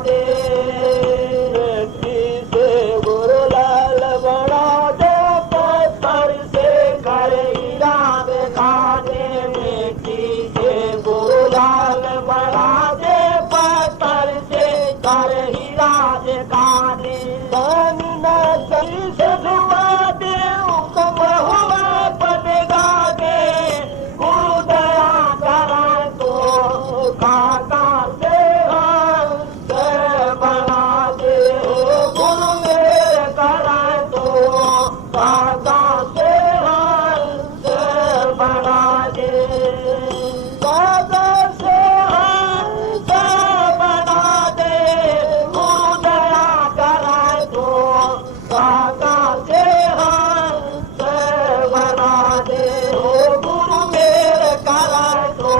दे, मिट्टी से गुरु लाल बना दे, पत्थर से कर हीरा दिखा दे, मिट्टी से गुरु लाल बना दे, पत्थर से कर हीरा दिखा दे, धन न चली से दुआ दे, हुक्म हुआ पद गा दे, गुरु दया करे तो काका से हंस बना दे, गुरु मेरे करे तो काका से हंस बना दे, काका से हंस बना दे, गुरु दया करे तो काका से हंस बना दे, गुरु मेरे करे तो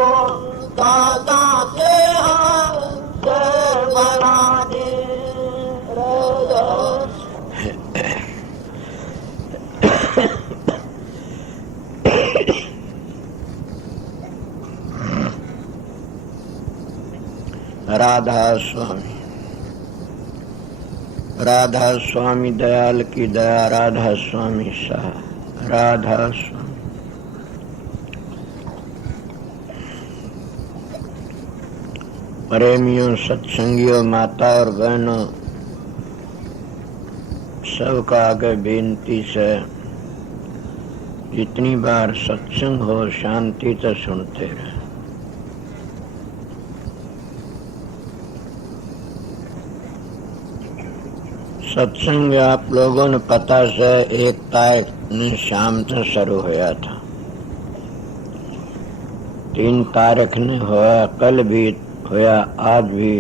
काका से हंस बना दे। राधा स्वामी, राधा स्वामी दयाल की दया, राधा स्वामी शाह, राधा स्वामी। प्रेमियों, सत्संगियों, माता और बहनों, सबका आगे बेनती से जितनी बार सत्संग हो शांति तो सुनते रहे। सत्संग आप लोगों ने पता से 1 तारीख ने शाम से शुरू होया था, 3 तारीख ने होया, कल भी होया, आज भी।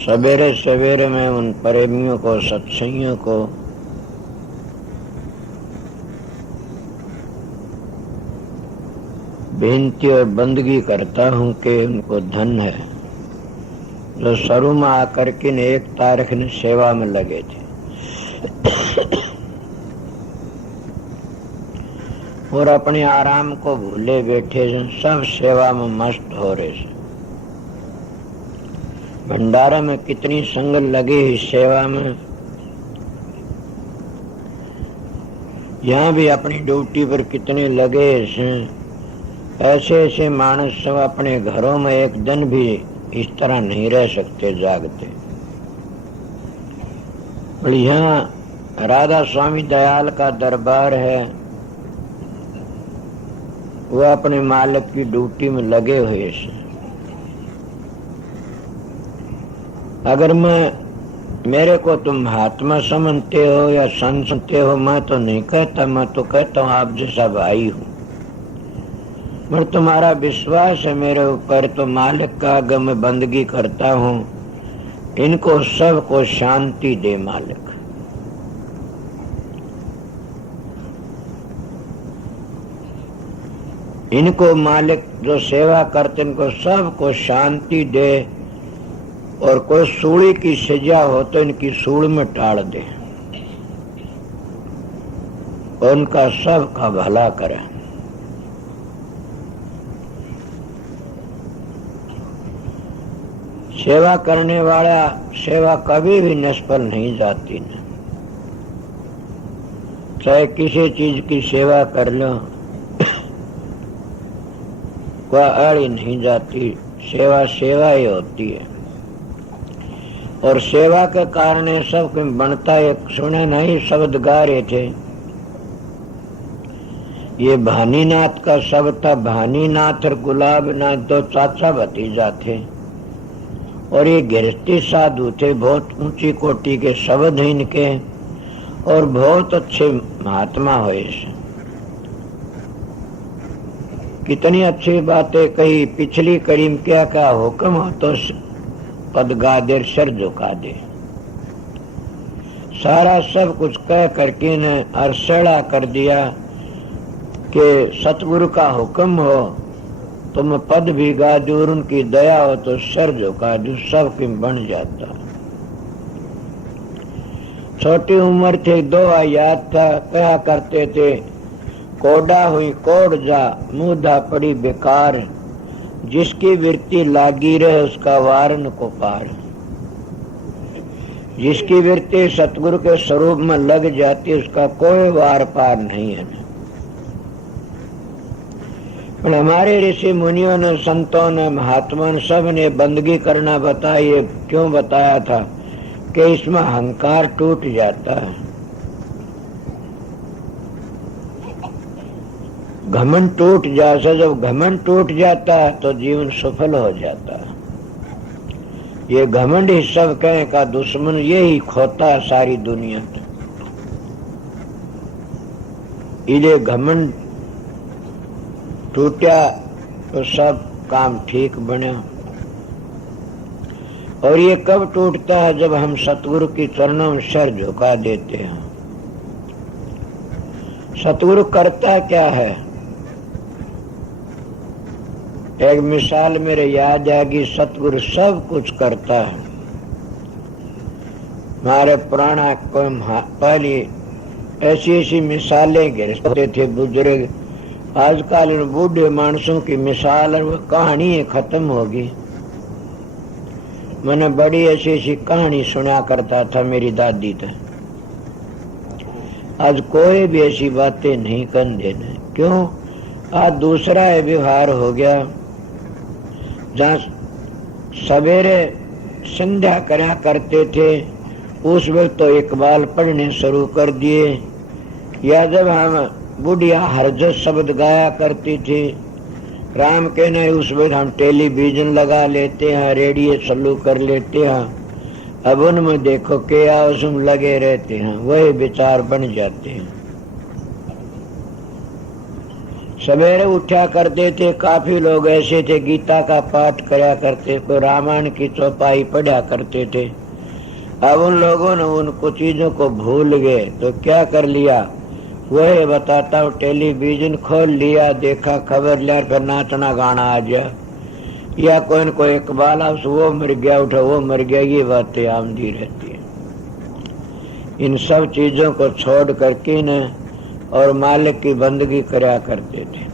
सवेरे सवेरे में उन प्रेमियों को, सत्संगियों को बेनती और बंदगी करता हूं कि उनको धन है जो शुरू में आकर के 1 तारीख ने सेवा में लगे थे और अपने आराम को भूले बैठे, सब सेवा में मस्त हो रहे थे। भंडारा में कितनी संगत लगी इस सेवा में, यहाँ भी अपनी ड्यूटी पर कितने लगे हैं। ऐसे ऐसे मानस सब अपने घरों में एक दिन भी इस तरह नहीं रह सकते जागते। और यहाँ राधा स्वामी दयाल का दरबार है, वो अपने मालिक की ड्यूटी में लगे हुए हैं। अगर मेरे को तुम महात्मा समझते हो या संत समझते हो, मैं तो नहीं कहता, मैं तो कहता हूँ आप जैसा भाई हूँ। पर तुम्हारा विश्वास है मेरे ऊपर, तो मालिक का आगे मैं बंदगी करता हूँ। इनको सबको शांति दे मालिक। इनको मालिक जो सेवा करते इनको सबको शांति दे, और कोई सूली की सजा हो तो इनकी सूल में टाल दे, और उनका सबका भला करे। सेवा करने वाला सेवा कभी भी निष्फल नहीं जाती न। चाहे किसी चीज की सेवा कर लो, कोई अड़ी नहीं जाती। सेवा सेवा ही होती है, और सेवा के कारण सब बनता है। सुने नहीं शब्द गा रहे थे, ये भानीनाथ का शब्द था। भानीनाथ और गुलाबनाथ दो चाचा भतीजा थे, और ये गृहस्थी साधु थे। बहुत ऊंची कोटि के शब्द हैं इनके, और बहुत अच्छे महात्मा हुए। कितनी अच्छी बातें कही। पिछली कड़ी में क्या कहा, हुक्म हो तो पद गा दे, सर झुका दे। सारा सब कुछ कह करके ने अर्शड़ा कर दिया कि सतगुरु का हुक्म हो तो मैं पद भी गा दूं, और उनकी दया हो तो सर झुका दूं। सब की बन जाता। छोटी उम्र थे, दोहा याद था, कहा करते थे, कोडा हुई कोड जा, मुदा पड़ी बेकार, जिसकी वृत्ति लागी रहे उसका वार न को पार। जिसकी वृत्ति सतगुरु के स्वरूप में लग जाती उसका कोई वार पार नहीं है। पर हमारे ऋषि मुनियों ने, संतों ने, महात्मा ने, सब ने बंदगी करना बताई। क्यों बताया था कि इसमें अहंकार टूट जाता है, घमंड टूट जाता। जब घमंड टूट जाता है तो जीवन सफल हो जाता है। ये घमंड ही सब कहे का दुश्मन, यही खोता है सारी दुनिया। इले घमंड टूटा तो सब काम ठीक बना। और ये कब टूटता है? जब हम सतगुरु की चरणों में सिर झुका देते हैं। सतगुरु करता क्या है? एक मिसाल मेरे याद आएगी। सतगुरु सब कुछ करता है। हमारे पुराना कोई पहली ऐसी ऐसी मिसालें गिरते थे बुजुर्ग। आजकल इन बूढ़े मानसों की मिसाल और वो कहानी खत्म होगी। मैंने बड़ी ऐसी ऐसी कहानी सुना करता था मेरी दादी तो। आज कोई भी ऐसी बातें नहीं कर देना। क्यों? आज दूसरा व्यवहार हो गया। जहाँ सवेरे संध्या करा करते थे उस वक्त तो इकबाल पढ़ने शुरू कर दिए। या जब हम बुढ़िया हरजत शब्द गाया करती थी राम के नहीं, उस वक्त हम टेलीविजन लगा लेते हैं, रेडियो चालू कर लेते हैं। अब उनमें देखो क्या उसमें लगे रहते हैं, वही विचार बन जाते हैं। सवेरे उठा करते थे, काफी लोग ऐसे थे गीता का पाठ करा करते, कोई रामायण की चौपाई पढ़ा करते थे। अब उन लोगों ने उन कुछ चीजों को भूल गए तो क्या कर लिया? वही बताता हूँ, टेलीविजन खोल लिया, देखा खबर लिया, फिर नाचना गाना आ गया। या कोई न कोई इकबाल वो मर गया, उठा वो मर गया, ये बातें आमदी रहती है। इन सब चीजों को छोड़ करके न और मालिक की बंदगी करा करते थे।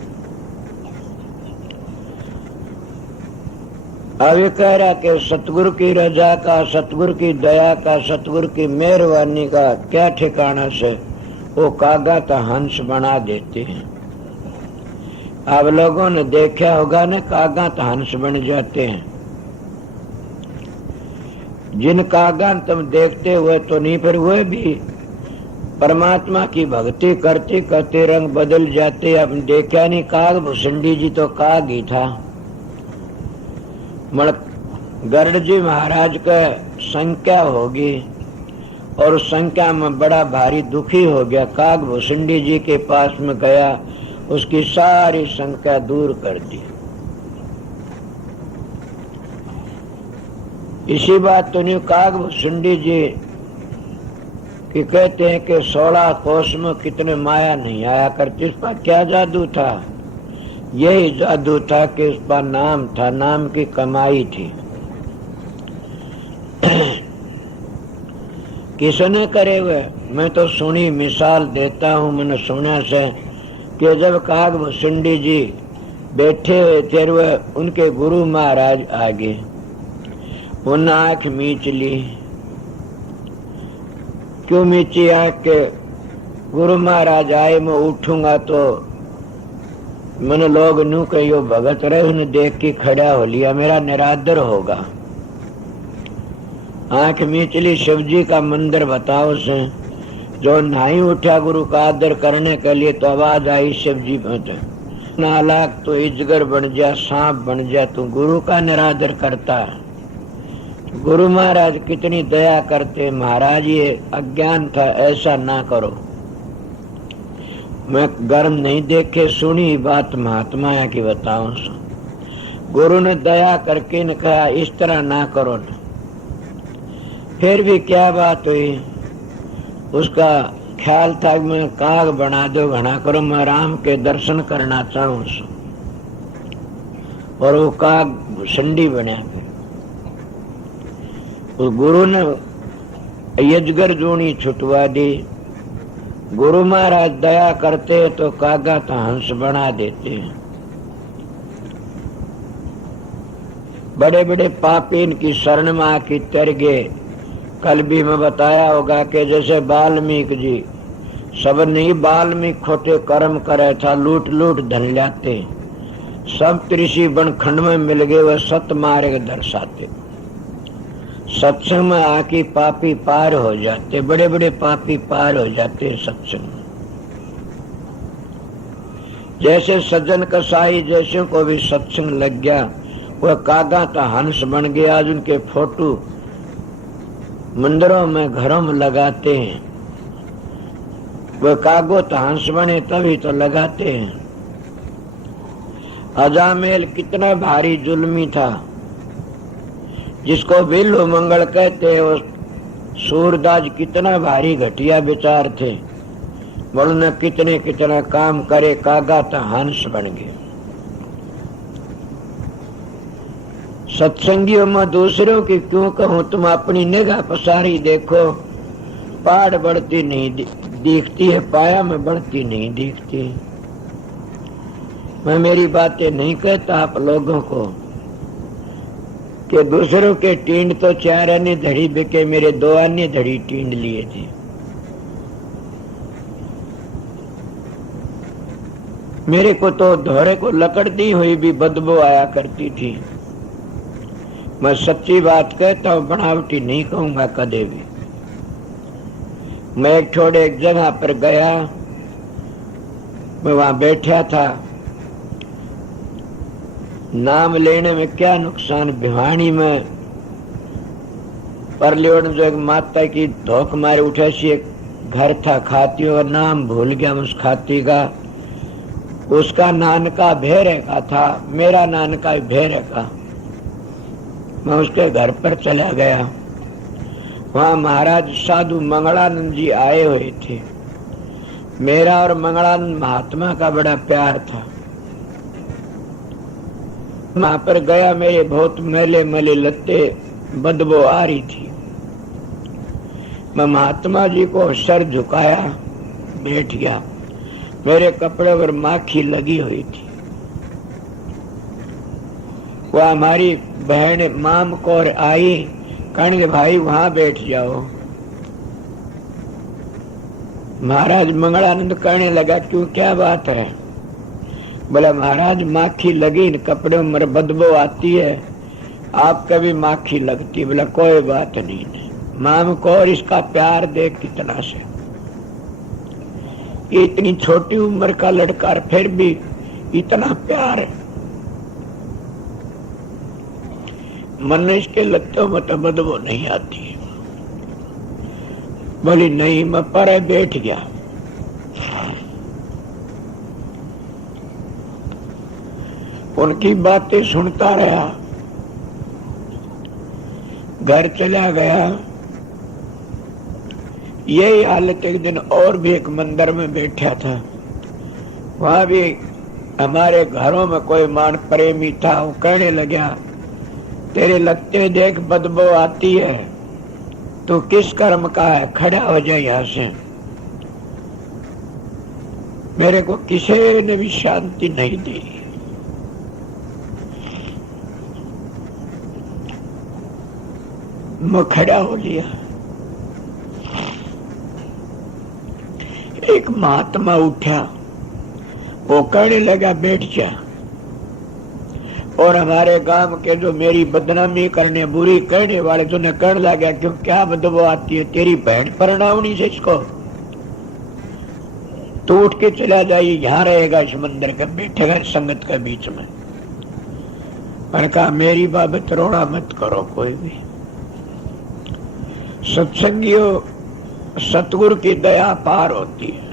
अब ये कह रहा कि सतगुरु की रजा का, सतगुरु की दया का, सतगुरु की मेहरबानी का क्या ठिकाना से वो कागा तो हंस बना देते हैं। आप लोगों ने देखा होगा ना, कागा तो हंस बन जाते हैं। जिन कागा तुम देखते हुए तो नहीं, फिर वह भी परमात्मा की भक्ति करते करते रंग बदल जाते। अब देखा नहीं, काग भुसंडी जी तो काग ही था। गरुड़ जी महाराज का संख्या होगी और संख्या में बड़ा भारी दुखी हो गया। काग भुसंडी जी के पास में गया, उसकी सारी संख्या दूर कर दी। इसी बात तो नहीं, काग भुसंडी जी कि कहते हैं कि 16 कोस में कितने माया नहीं आया करती। इस पर क्या जादू था? यही जादू था कि इस पर नाम था, नाम की कमाई थी। किसने करे हुए? मैं तो सुनी मिसाल देता हूँ, मैंने सुना से कि जब काग भुसंडी जी बैठे हुए थे, वह उनके गुरु महाराज आगे, उन आंख मीच ली। क्यों मीची आंख के? गुरु महाराज आए, मैं उठूंगा तो मैंने लोग नू कहियो भगत रहे, उन्हें देख के खड़ा हो लिया, मेरा निरादर होगा। आंख मीचली, शिव जी का मंदिर बताओ से जो नहीं उठा गुरु का आदर करने के लिए तो आवाज आई शिव जी पहुंचे, नालायक तो इजगर बन जा, सांप बन जा, तू गुरु का निरादर करता है। गुरु महाराज कितनी दया करते। महाराज ये अज्ञान था, ऐसा ना करो। मैं गर्म नहीं देखे सुनी बात महात्मा की बताऊं। गुरु ने दया करके न कहा इस तरह ना करो। फिर भी क्या बात हुई? उसका ख्याल था कि मैं काग बना दो, घना करो, मैं राम के दर्शन करना चाहूं। और वो काग भुसंडी बना। उस गुरु ने यजगर जूनी छुटवा दी। गुरु महाराज दया करते तो कागा तो हंस बना देते। बड़े बड़े पापी इनकी शरण में आके तर गए। कल भी मैं बताया होगा कि जैसे वाल्मीकि जी, सब नहीं वाल्मीकि खोटे कर्म करे था, लूट लूट धन लाते, सब त्रिशी बनखंड में मिल गए, वह सत मार्ग दर्शाते। सत्संग में आके पापी पार हो जाते, बड़े बड़े पापी पार हो जाते सत्संग में। जैसे सज्जन कसाई जैसे को भी सत्संग लग गया, वह कागा का हंस बन गया। आज उनके फोटो मंदिरों में घरों में लगाते हैं। वह कागो तो हंस बने तभी तो लगाते हैं। अजामेल कितना भारी जुल्मी था, जिसको बिल्लु मंगल कहते हैं। वो सूरदास कितना भारी घटिया विचार थे, बोलने कितने कितना काम करे, कागा तो हंस बन गए। सत्संगियों में दूसरों की क्यों कहूं, तुम अपनी निगाह पसारी देखो, पहाड़ बढ़ती नहीं दिखती है, पाया में बढ़ती नहीं दिखती। मैं मेरी बातें नहीं कहता आप लोगों को कि दूसरों के टींड तो 4 अन्य धड़ी बिके, मेरे 2 अन्य धड़ी टींड लिए थे। मेरे को तो धोरे को लकड़ दी हुई भी बदबू आया करती थी। मैं सच्ची बात कहता हूं, बनावटी नहीं कहूंगा कदे भी। मैं एक छोड़े एक जगह पर गया, मैं वहां बैठा था। नाम लेने में क्या नुकसान, भिवानी में परलियोड़ जो एक माता की धोख मारे उठा सी एक घर था, खाती और नाम भूल गया उस खाती का। उसका नानका भेरे का था, मेरा नानका भेरे का। मैं उसके घर पर चला गया। वहां महाराज साधु मंगलानंद जी आए हुए थे। मेरा और मंगलानंद महात्मा का बड़ा प्यार था। वहां पर गया, मेरे बहुत मैले मैले लत्ते बदबू आ रही थी। मैं महात्मा जी को सर झुकाया, बैठ गया। मेरे कपड़े पर माखी लगी हुई थी। वह हमारी बहन माम कौर आई, कहने भाई वहां बैठ जाओ। महाराज मंगलानंद कहने लगा, क्यों क्या बात है? बोला महाराज माखी लगी, कपड़े में बदबू आती है, आप कभी माखी लगती। बोला कोई बात नहीं। माम कौर इसका प्यार देख कितना से, ये इतनी छोटी उम्र का लड़का फिर भी इतना प्यार है। मन इसके लत्तों में तो बदबू नहीं आती है। बोली नहीं, मैं पर बैठ गया। उनकी बातें सुनता रहा, घर चला गया। यही हालत एक दिन और भी एक मंदिर में बैठा था। वहां भी हमारे घरों में कोई मान प्रेमी था। वो कहने लगा, तेरे लगते देख बदबू आती है, तो किस कर्म का है, खड़ा हो जाए यहां से। मेरे को किसी ने भी शांति नहीं दी। मैं खड़ा हो लिया। एक महात्मा उठा, वो कहने लगा बैठ जा। और हमारे गांव के जो मेरी बदनामी करने, बुरी कहने वाले, तो ने कहने लगा क्यों क्या बदबू आती है, तेरी बहन परनावनी से इसको, तो उठ के चला जाइए, यहाँ रहेगा इस मंदिर का, बैठेगा संगत के बीच में। मैंने कहा मेरी बाबत रोना मत करो कोई भी। सत्संगियों, सतगुरु की दया पार होती है।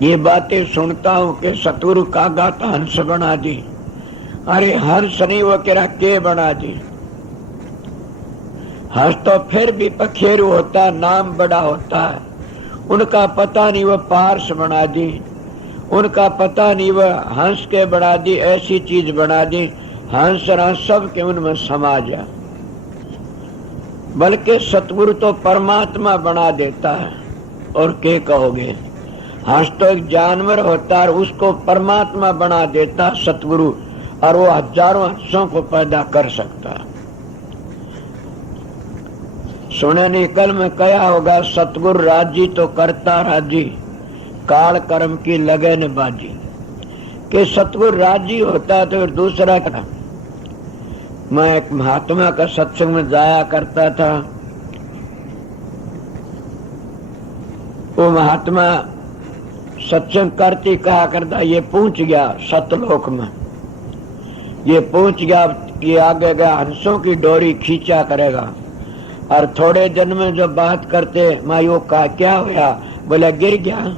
ये बातें सुनता हूं कि सतगुरु का गाता हंस बना दी। अरे हंस नहीं, वो कह रहा के बना दी। हंस तो फिर भी पखेरु होता, नाम बड़ा होता है। उनका पता नहीं वो पार्स बना दी, उनका पता नहीं वह हंस के बना दी, ऐसी चीज बना दी हंस रंस सब के उनमें समा जा। बल्कि सतगुरु तो परमात्मा बना देता है। और क्या कहोगे, हंस तो एक जानवर होता है, उसको परमात्मा बना देता सतगुरु। और वो हजारों हंसों को पैदा कर सकता है। सुने नहीं कल में कहा होगा, सतगुरु राजी तो करता राजी, काल कर्म की लगन बाजी। कि सतगुरु राजी होता तो फिर दूसरा क्या। मैं एक महात्मा का सत्संग में जाया करता था। वो महात्मा सत्संग करती कहा करता, ये पहुंच गया सतलोक में, ये पहुंच गया, ये आगे गया हंसों की डोरी खींचा करेगा। और थोड़े दिन में जो बात करते, मायो का क्या हुआ, बोला गिर गया।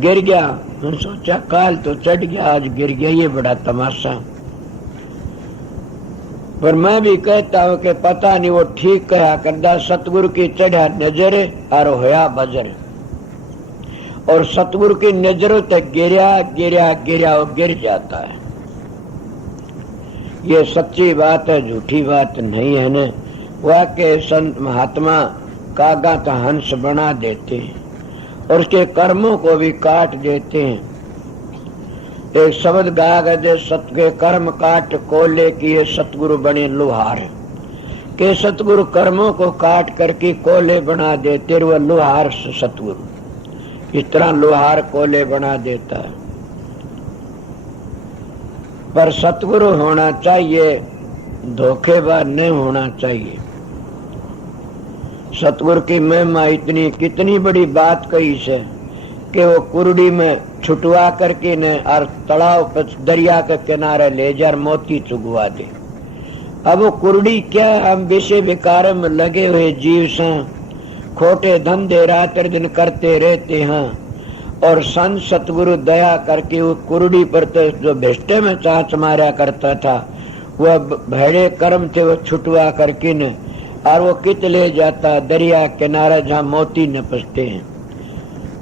गिर गया, सोचा काल तो चढ़ गया, आज गिर गया, ये बड़ा तमाशा। पर मैं भी कहता हूं कि पता नहीं वो ठीक कहा करदा, सतगुरु की चढ़ा नजर और होया बजर। और सतगुरु की नजरों तक गिरा गिरा गिरा वो गिर जाता है। ये सच्ची बात है, झूठी बात नहीं है न। वह के संत महात्मा कागा का हंस बना देते हैं और उसके कर्मों को भी काट देते हैं। एक शब्द गाया गया, सत के कर्म काट कोले किए सतगुरु बने लोहार। के सतगुरु कर्मों को काट करके कोले बना देते, वह लोहार सतगुरु इस तरह लोहार कोले बना देता है। पर सतगुरु होना चाहिए, धोखेबाज नहीं होना चाहिए। सतगुरु की महिमा इतनी कितनी बड़ी बात कही से कि वो कुरडी में छुटवा करके ने और तालाब पर दरिया के किनारे ले जा मोती चुगवा दे। अब वो कुरडी क्या, हम विषय विकार में लगे हुए जीव से खोटे धंधे रात दिन करते रहते हैं। और संत सतगुरु दया करके वो कुरडी पर तो जो भेस्टे में चाँच मारा करता था, वह भेड़े कर्म थे, वो छुटवा करके ने और वो कित ले जाता दरिया किनारा जहाँ मोती नपसते हैं।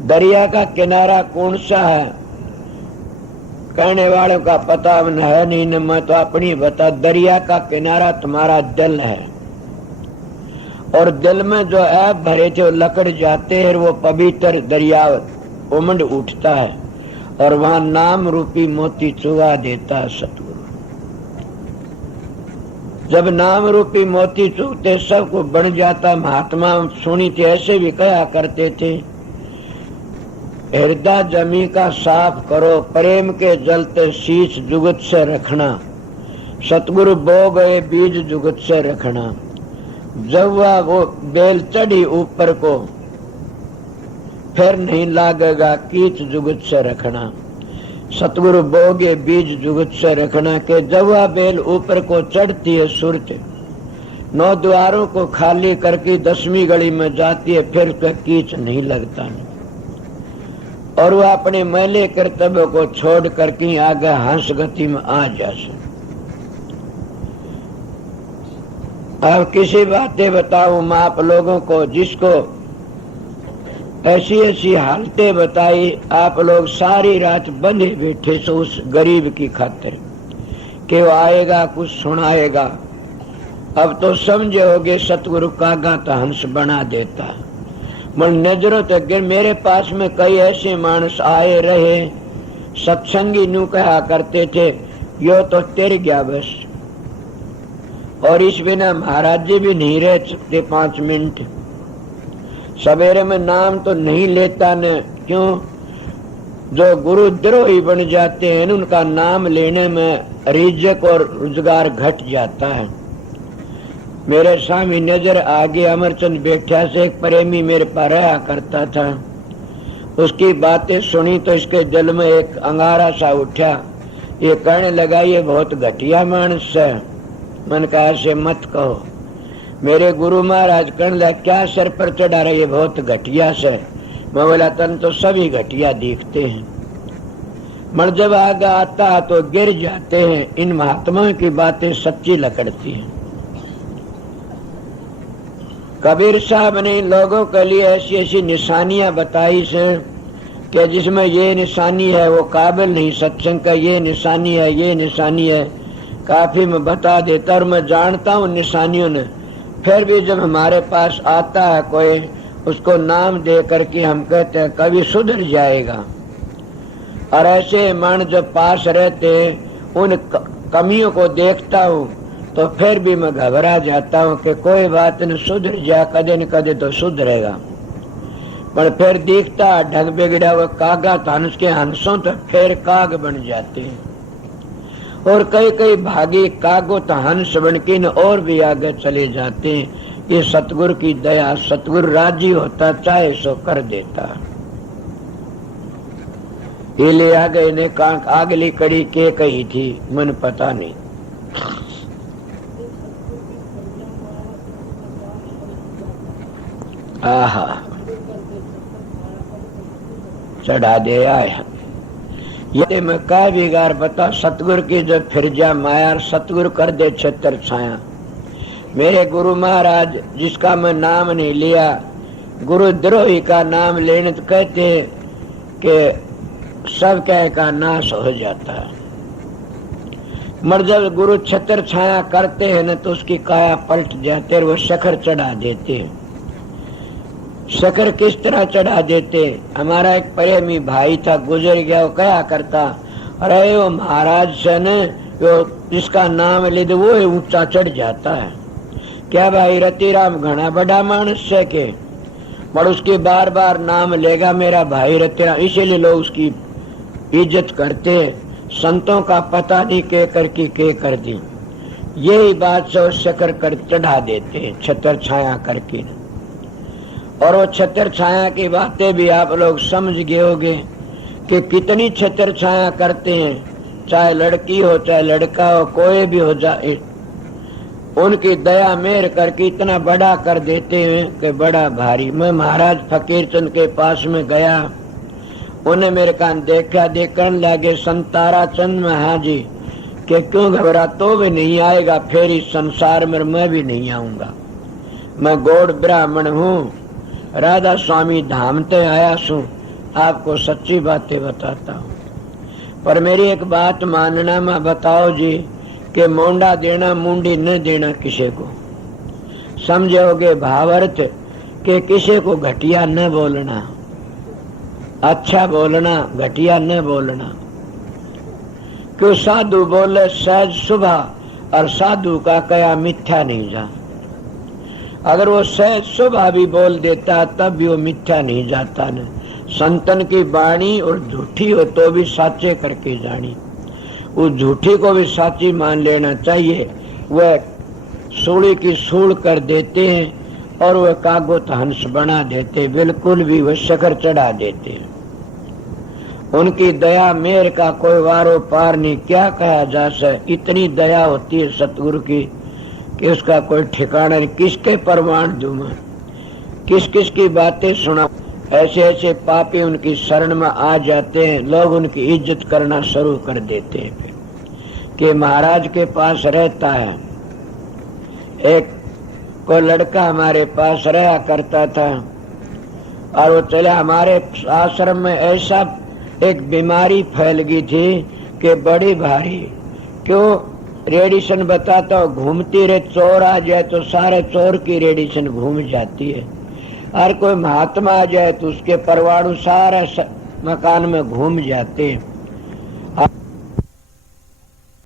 दरिया का किनारा कौन सा है, कहने वालों का पता है नहीं न, मैं तो अपनी बता। दरिया का किनारा तुम्हारा दिल है, और दिल में जो ऐप भरे थे वो लकड़ जाते हैं, वो पवित्र दरिया उमंड उठता है और वहां नाम रूपी मोती चुगा देता है सतगुरु। जब नाम रूपी मोती चुगते सबको बन जाता। महात्मा सुनी थे, ऐसे भी कहा करते थे, हृदय जमी का साफ करो, प्रेम के जलते शीश जुगत से रखना, सतगुरु बो गए बीज जुगत से रखना। जब वह वो बेल चढ़ी ऊपर को, फिर नहीं लागेगा कीच जुगत से रखना। सतगुरु बोगे बीज जुगत से रखना। के जब वह बेल ऊपर को चढ़ती है सुरत, 9 द्वारों को खाली करके 10वीं गली में जाती है, फिर उसका कीच नहीं लगता नहीं। और वह अपने मैले कर्तव्य को छोड़ करके आगे हंस गति में आ जाए। अब किसी बातें बताऊं मैं आप लोगों को, जिसको ऐसी ऐसी हालतें बताई, आप लोग सारी रात बंधे बैठे सो उस गरीब की खातिर कि वो आएगा कुछ सुनाएगा। अब तो समझोगे सतगुरु कागा तो हंस बना देता। मन नजरों तक गिर। मेरे पास में कई ऐसे मानस आए रहे, सत्संगी नु कहा करते थे, यो तो तिर गया बस। और इस बिना महाराज जी भी नहीं रह सकते 5 मिनट। सवेरे में नाम तो नहीं लेता न, क्यों? जो गुरु द्रोही बन जाते हैं उनका नाम लेने में रिजक और रोजगार घट जाता है। मेरे सामने नजर आगे अमरचंद बैठा से एक प्रेमी मेरे पास रहा करता था। उसकी बातें सुनी तो इसके दिल में एक अंगारा सा उठा। ये कहने लगा, ये बहुत घटिया मानस है। मन कहा ऐसे मत कहो। मेरे गुरु महाराज कहने लगा, क्या सर पर चढ़ा रहे, ये बहुत घटिया से। मैं बोला, तन तो सभी घटिया दिखते हैं। मन जब आगे आता तो गिर जाते हैं। इन महात्माओं की बातें सच्ची लकड़ती हैं। कबीर साहब ने लोगों के लिए ऐसी ऐसी निशानियां बताई से कि जिसमें ये निशानी है वो काबिल नहीं सत्संग का, ये निशानी है, ये निशानी है। काफी मैं बता देता और मैं जानता हूँ निशानियों ने। फिर भी जब हमारे पास आता है कोई, उसको नाम दे करके हम कहते हैं कभी सुधर जाएगा। और ऐसे मन जो पास रहते उन कमियों को देखता हूँ तो फिर भी मैं घबरा जाता हूँ कि कोई बात न, सुधर जा, कदे न कदे तो सुधरेगा। पर फिर दिखता ढंग बिगड़ा हुआ कागा तो हंस के हंसों तो फिर काग बन जाते हैं। और कई कई भागी कागो तो हंस बन के न और भी आगे चले जाते हैं। ये सतगुरु की दया, सतगुरु राजी होता चाहे सो कर देता। ये ले आ गए ने अगली कड़ी के कही थी मन पता नहीं। आहा चढ़ा दे आया ये मैं का बिगार बता। सतगुरु की जब फिर जा माया, सतगुरु कर दे छत्र छाया। मेरे गुरु महाराज जिसका मैं नाम नहीं लिया, गुरुद्रोही का नाम लेने तो कहते कि सब कह का नाश हो जाता है। मर जब गुरु छत्र छाया करते हैं न तो उसकी काया पलट जाते और वो शकर चढ़ा देते हैं। शकर किस तरह चढ़ा देते? हमारा एक प्रेमी भाई था, गुजर गया। वो क्या करता, अरे वो महाराज से न जिसका नाम ले दे वो ऊंचा चढ़ जाता है। क्या भाई रतिराम घना बड़ा मानस है के, पर उसके बार बार नाम लेगा मेरा भाई रतिराम, इसीलिए लोग उसकी इज्जत करते। संतों का पता नहीं के कर दी। यही बात से शकर कर चढ़ा देते छत्र छाया करके। और वो छत्र छाया की बातें भी आप लोग समझ गए होंगे कि कितनी छत्र छाया करते हैं। चाहे लड़की हो चाहे लड़का हो, कोई भी हो जाए, उनकी दया मेहर करके इतना बड़ा कर देते हैं कि बड़ा भारी। मैं महाराज फकीर चंद के पास में गया, उन्हें मेरे कान देखा, देखने लगे संतारा चंद महाजी कि क्यों घबरा, तो भी नहीं आएगा फिर इस संसार में, मैं भी नहीं आऊंगा। मैं गौड़ ब्राह्मण हूँ, राधा स्वामी धाम ते आया सू, आपको सच्ची बातें बताता हूँ। पर मेरी एक बात मानना, मैं बताओ जी कि मोंडा देना मुंडी न देना किसी को, समझोगे भावार्थ कि किसी को घटिया न बोलना, अच्छा बोलना, घटिया न बोलना। क्यों साधु बोले सहज सुबह, और साधु का कया मिथ्या नहीं जा। अगर वो सहज सुबह भी बोल देता तब भी वो मिथ्या नहीं जाता न। संतन की वाणी और झूठी हो तो भी साचे करके जानी, उस झूठी को भी साची मान लेना चाहिए। वह सूली की सूल कर देते हैं और वह कागोत हंस बना देते, बिल्कुल भी वह शकर चढ़ा देते। उनकी दया मेहर का कोई वारो पार नहीं, क्या कहा जा सके। इतनी दया होती है सतगुरु की कि उसका कोई ठिकाना नहीं। किसके प्रमाण दूं मैं, किस किस की बातें सुना। ऐसे ऐसे पापी उनकी शरण में आ जाते हैं, लोग उनकी इज्जत करना शुरू कर देते हैं कि महाराज के पास रहता है। एक कोई लड़का हमारे पास रहा करता था और वो चले, हमारे आश्रम में ऐसा एक बीमारी फैल गई थी कि बड़ी भारी। क्यों रेडिएशन बताता हो, घूमती रहे, चोर आ जाए तो सारे चोर की रेडिएशन घूम जाती है। और कोई महात्मा आ जाए तो उसके परमाणु सारे मकान में घूम जाते हैं।